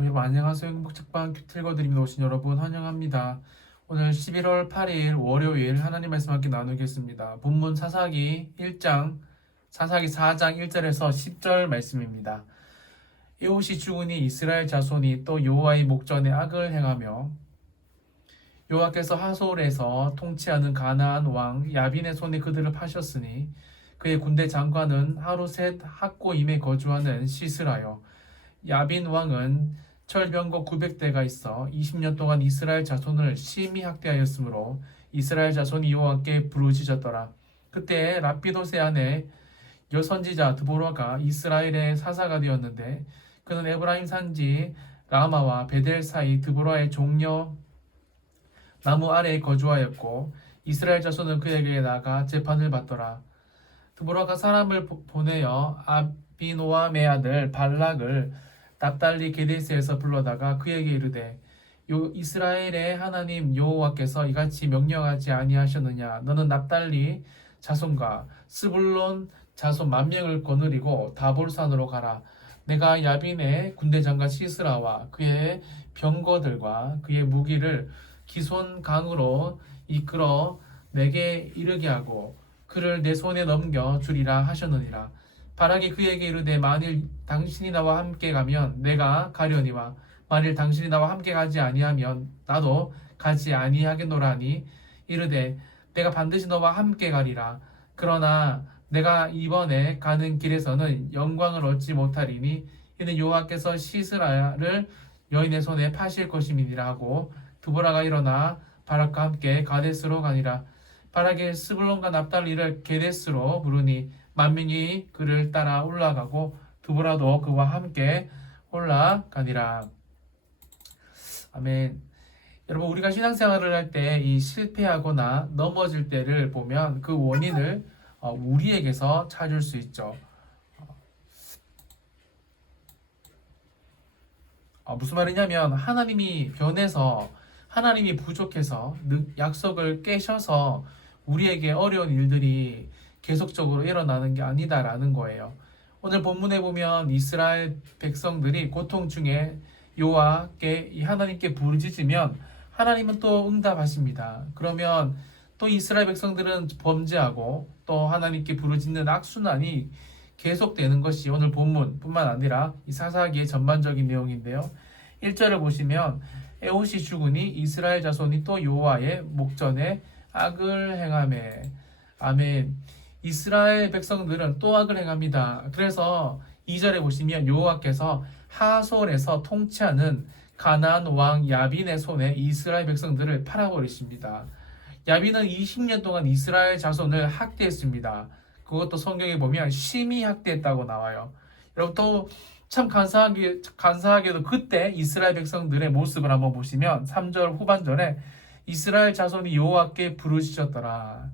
여러분 안녕하세요. 행복책방 큐트 읽어드립니다. 오신 여러분 환영합니다. 오늘 11월 8일 월요일 하나님 말씀 함께 나누겠습니다. 본문 사사기 4장 1절에서 10절 말씀입니다. 에봇이 죽으니 이스라엘 자손이 또 여호와의 목전에 악을 행하며 여호와께서 하솔에서 통치하는 가나안 왕 야빈의 손에 그들을 파셨으니 그의 군대 장관은 하루셋 학고임에 거주하는 시스라요. 야빈 왕은 철병거 900대가 있어 20년 동안 이스라엘 자손을 심히 학대하였으므로 이스라엘 자손이 여호와께 부르짖었더라. 그때 라피도세 아내 여선지자 드보라가 이스라엘의 사사가 되었는데 그는 에브라임 산지 라마와 베델 사이 드보라의 종려 나무 아래에 거주하였고 이스라엘 자손은 그에게 나가 재판을 받더라. 드보라가 사람을 보내어 아비노함의 아들 발락을 납달리 게데스에서 불러다가 그에게 이르되 이스라엘의 하나님 여호와께서 이같이 명령하지 아니하셨느냐. 너는 납달리 자손과 스불론 자손 10,000명을 거느리고 다볼산으로 가라. 내가 야빈의 군대장관 시스라와 그의 병거들과 그의 무기를 기손 강으로 이끌어 내게 이르게 하고 그를 내 손에 넘겨 주리라 하셨느니라. 바락이 그에게 이르되 만일 당신이 나와 함께 가면 내가 가려니와 만일 당신이 나와 함께 가지 아니하면 나도 가지 아니하겠노라 하니 이르되 내가 반드시 너와 함께 가리라. 그러나 내가 이번에 가는 길에서는 영광을 얻지 못하리니 이는 여호와께서 시스라를 여인의 손에 파실 것임이니라 하고 드보라가 일어나 바락과 함께 가데스로 가니라. 바락이 스불론과 납달리를 게데스로 부르니 10,000명이 그를 따라 올라가고 드보라도 그와 함께 올라가니라. 아멘. 여러분, 우리가 신앙생활을 할 때 이 실패하거나 넘어질 때를 보면 그 원인을 우리에게서 찾을 수 있죠. 무슨 말이냐면 하나님이 변해서 하나님이 부족해서 약속을 깨셔서 우리에게 어려운 일들이 계속적으로 일어나는 게 아니다라는 거예요. 오늘 본문에 보면 이스라엘 백성들이 고통 중에 여호와께 하나님께 부르짖으면 하나님은 또 응답하십니다. 그러면 또 이스라엘 백성들은 범죄하고 또 하나님께 부르짖는 악순환이 계속되는 것이 오늘 본문뿐만 아니라 이 사사기의 전반적인 내용인데요. 1절을 보시면 에봇이 죽으니 이스라엘 자손이 또 여호와의 목전에 악을 행하매. 아멘. 이스라엘 백성들은 또 악을 행합니다. 그래서 2절에 보시면 여호와께서 하솔에서 통치하는 가나안 왕 야빈의 손에 이스라엘 백성들을 팔아버리십니다. 야빈은 20년 동안 이스라엘 자손을 학대했습니다. 그것도 성경에 보면 심히 학대했다고 나와요. 여러분 또 참 간사하게도 그때 이스라엘 백성들의 모습을 한번 보시면 3절 후반절에 이스라엘 자손이 여호와께 부르짖었더라.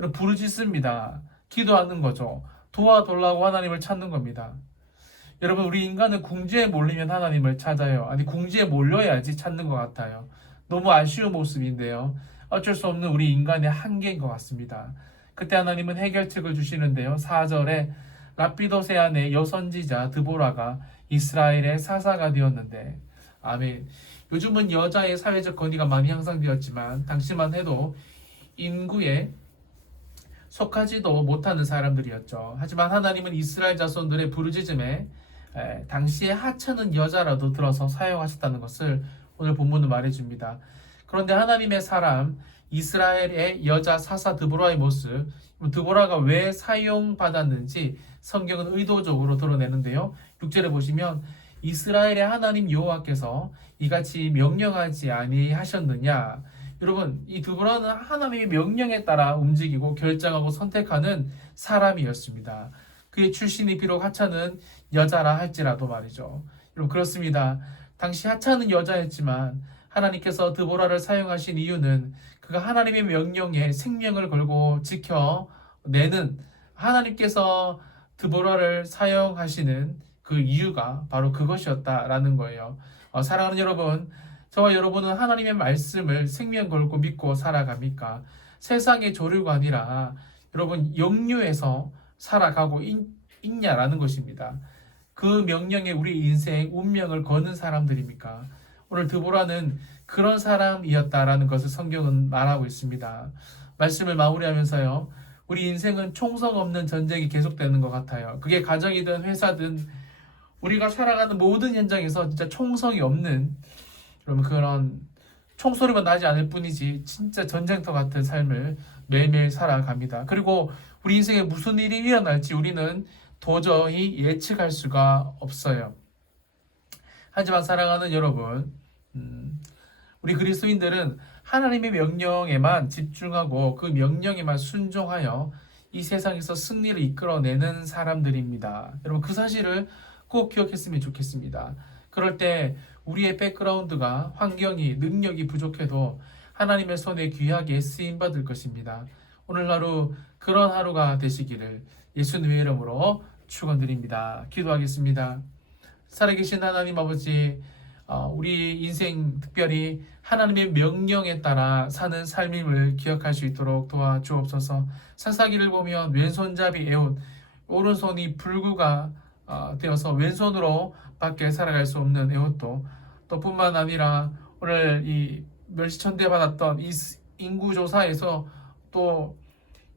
여러분 부르짖습니다. 기도하는 거죠. 도와달라고 하나님을 찾는 겁니다. 여러분 우리 인간은 궁지에 몰리면 하나님을 찾아요. 아니 궁지에 몰려야지 찾는 것 같아요. 너무 아쉬운 모습인데요. 어쩔 수 없는 우리 인간의 한계인 것 같습니다. 그때 하나님은 해결책을 주시는데요. 4절에 라피도세 아내 여선지자 드보라가 이스라엘의 사사가 되었는데 아멘. 요즘은 여자의 사회적 권위가 많이 향상되었지만 당시만 해도 인구에 속하지도 못하는 사람들이었죠. 하지만 하나님은 이스라엘 자손들의 부르짖음에 당시에 하찮은 여자라도 들어서 사용하셨다는 것을 오늘 본문은 말해줍니다. 그런데 하나님의 사람 이스라엘의 여자 사사 드보라의 모습, 드보라가 왜 사용받았는지 성경은 의도적으로 드러내는데요. 6절에 보시면 이스라엘의 하나님 여호와께서 이같이 명령하지 아니하셨느냐. 여러분 이 드보라는 하나님의 명령에 따라 움직이고 결정하고 선택하는 사람이었습니다. 그의 출신이 비록 하찮은 여자라 할지라도 말이죠. 여러분 그렇습니다. 당시 하찮은 여자였지만 하나님께서 드보라를 사용하신 이유는 그가 하나님의 명령에 생명을 걸고 지켜내는 하나님께서 드보라를 사용하시는 그 이유가 바로 그것이었다라는 거예요. 사랑하는 여러분, 저와 여러분은 하나님의 말씀을 생명 걸고 믿고 살아갑니까? 세상의 조류가 아니라 여러분 영유에서 살아가고 있냐라는 것입니다. 그 명령에 우리 인생 운명을 거는 사람들입니까? 오늘 드보라는 그런 사람이었다라는 것을 성경은 말하고 있습니다. 말씀을 마무리하면서요. 우리 인생은 총성 없는 전쟁이 계속되는 것 같아요. 그게 가정이든 회사든 우리가 살아가는 모든 현장에서 진짜 총성이 없는 그런 총소리만 나지 않을 뿐이지 진짜 전쟁터 같은 삶을 매일매일 살아갑니다. 그리고 우리 인생에 무슨 일이 일어날지 우리는 도저히 예측할 수가 없어요. 하지만 사랑하는 여러분, 우리 그리스도인들은 하나님의 명령에만 집중하고 그 명령에만 순종하여 이 세상에서 승리를 이끌어내는 사람들입니다. 여러분 그 사실을 꼭 기억했으면 좋겠습니다. 그럴 때 우리의 백그라운드가 환경이 능력이 부족해도 하나님의 손에 귀하게 쓰임 받을 것입니다. 오늘 하루 그런 하루가 되시기를 예수님의 이름으로 축원드립니다. 기도하겠습니다. 살아계신 하나님 아버지, 우리 인생 특별히 하나님의 명령에 따라 사는 삶임을 기억할 수 있도록 도와주옵소서. 사사기를 보면 왼손잡이 에웃, 오른손이 불구가 되어서 왼손으로 밖에 살아갈 수 없는 에웃도 또 뿐만 아니라 오늘 이 멸시천대 받았던 이 인구조사에서 또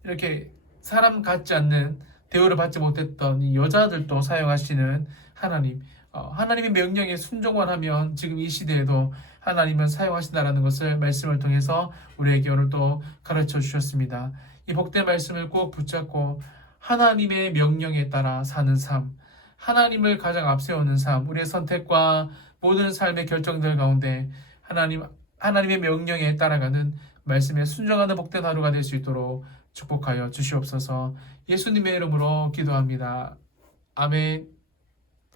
이렇게 사람 같지 않는 대우를 받지 못했던 이 여자들도 사용하시는 하나님, 하나님의 명령에 순종만 하면 지금 이 시대에도 하나님은 사용하신다라는 것을 말씀을 통해서 우리에게 오늘 또 가르쳐 주셨습니다. 이 복된 말씀을 꼭 붙잡고 하나님의 명령에 따라 사는 삶, 하나님을 가장 앞세우는 삶, 우리의 선택과 모든 삶의 결정들 가운데 하나님의 명령에 따라가는 말씀에 순종하는 복된 하루가 될 수 있도록 축복하여 주시옵소서. 예수님의 이름으로 기도합니다. 아멘.